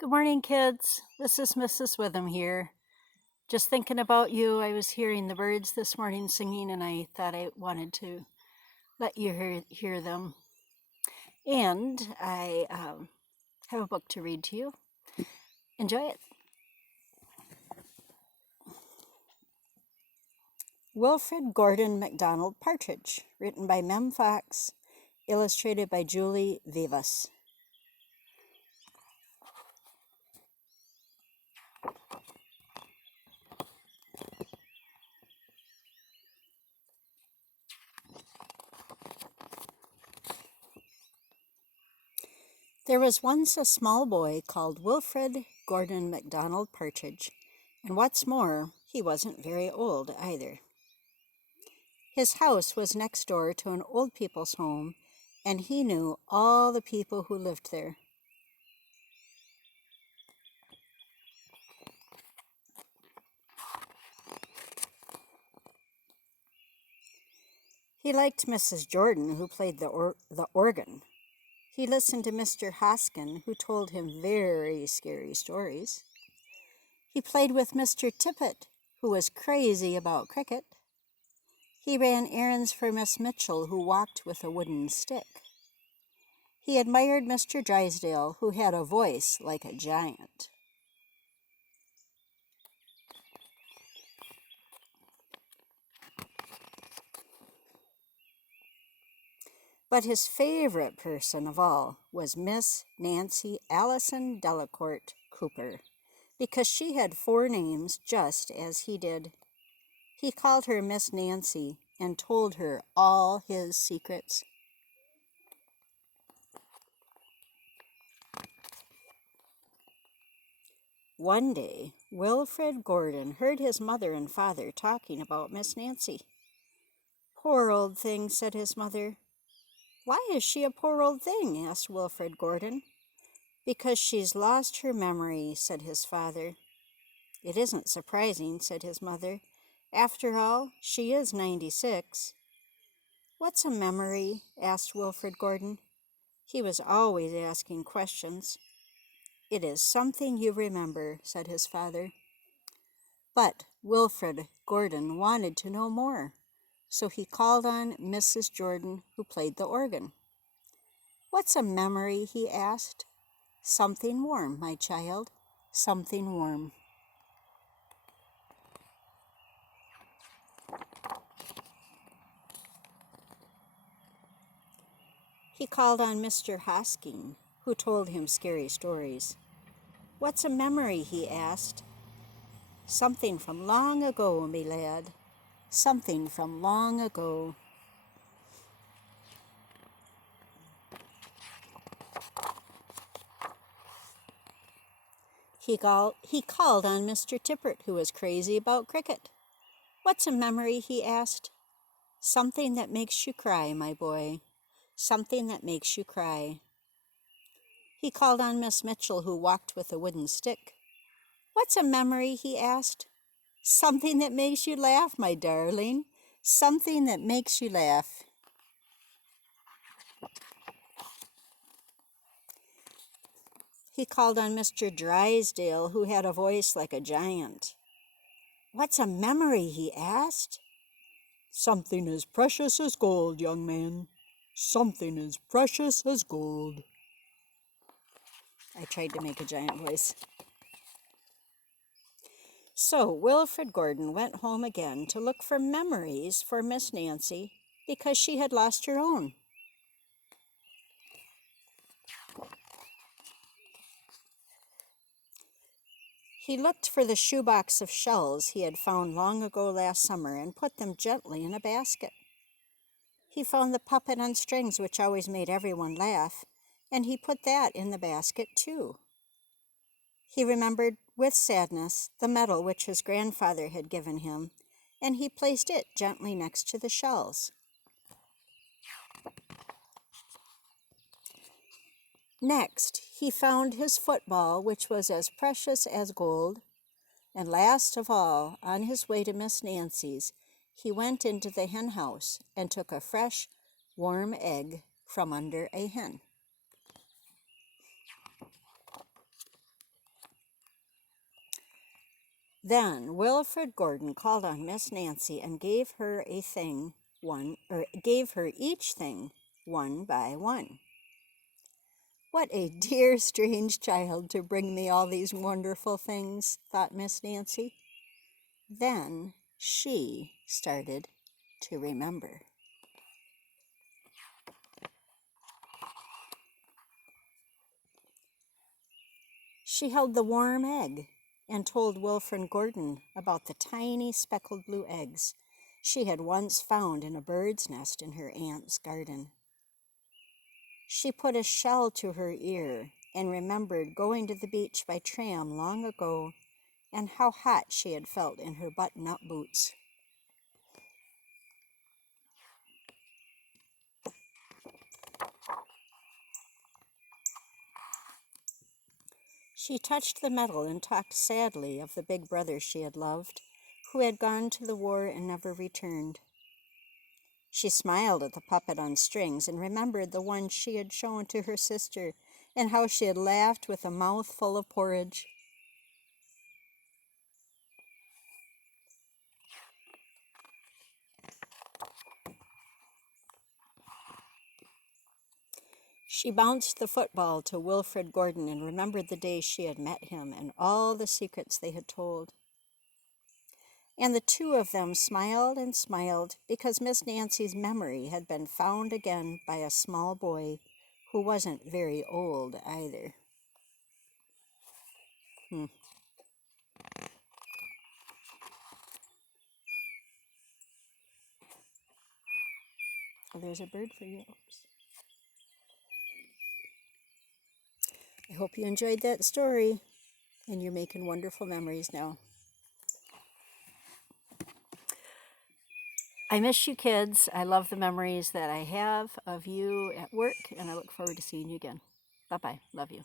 Good morning, kids. This is Mrs. Witham here. Just thinking about you. I was hearing the birds this morning singing, and I thought I wanted to let you hear them. And I have a book to read to you. Enjoy it. Wilfrid Gordon McDonald Partidge, written by Mem Fox, illustrated by Julie Vivas. There was once a small boy called Wilfrid Gordon McDonald Partidge, and what's more, he wasn't very old either. His house was next door to an old people's home, and he knew all the people who lived there. He liked Mrs. Jordan, who played the organ. He listened to Mr. Hoskin, who told him very scary stories. He played with Mr. Tippet, who was crazy about cricket. He ran errands for Miss Mitchell, who walked with a wooden stick. He admired Mr. Drysdale, who had a voice like a giant. But his favorite person of all was Miss Nancy Allison Delacourt Cooper, because she had 4 names just as he did. He called her Miss Nancy and told her all his secrets. One day, Wilfrid Gordon heard his mother and father talking about Miss Nancy. "Poor old thing," said his mother. "Why is she a poor old thing?" asked Wilfrid Gordon. "Because she's lost her memory," said his father. "It isn't surprising," said his mother. "After all, she is 96. "What's a memory?" asked Wilfrid Gordon. He was always asking questions. "It is something you remember," said his father. But Wilfrid Gordon wanted to know more, so he called on Mrs. Jordan, who played the organ. "What's a memory?" he asked. "Something warm, my child, something warm." He called on Mr. Hoskin, who told him scary stories. "What's a memory?" he asked. "Something from long ago, me lad, something from long ago." He called on Mr. Tippet, who was crazy about cricket. "What's a memory?" he asked. "Something that makes you cry, my boy, something that makes you cry." He called on Miss Mitchell, who walked with a wooden stick. "What's a memory?" he asked. "Something that makes you laugh, my darling, something that makes you laugh." He called on Mr. Drysdale, who had a voice like a giant. "What's a memory?" he asked. "Something as precious as gold, young man, something as precious as gold." I tried to make a giant voice. So Wilfrid Gordon went home again to look for memories for Miss Nancy, because she had lost her own. He looked for the shoebox of shells he had found long ago last summer and put them gently in a basket. He found the puppet on strings which always made everyone laugh, and he put that in the basket too. He remembered with sadness the medal which his grandfather had given him, and he placed it gently next to the shells. Next, he found his football, which was as precious as gold, and last of all, on his way to Miss Nancy's, he went into the hen house and took a fresh, warm egg from under a hen. Then Wilfrid Gordon called on Miss Nancy and gave her each thing one by one. What a dear, strange child to bring me all these wonderful things, thought Miss Nancy. Then she started to remember. She held the warm egg and told Wilfrid Gordon about the tiny speckled blue eggs she had once found in a bird's nest in her aunt's garden. She put a shell to her ear and remembered going to the beach by tram long ago and how hot she had felt in her button-up boots. She touched the metal and talked sadly of the big brother she had loved, who had gone to the war and never returned. She smiled at the puppet on strings and remembered the one she had shown to her sister and how she had laughed with a mouth full of porridge. She bounced the football to Wilfrid Gordon and remembered the day she had met him and all the secrets they had told. And the two of them smiled and smiled because Miss Nancy's memory had been found again by a small boy who wasn't very old either. Oh, there's a bird for you. Oops. I hope you enjoyed that story and you're making wonderful memories now. I miss you kids. I love the memories that I have of you at work, and I look forward to seeing you again. Bye-bye. Love you.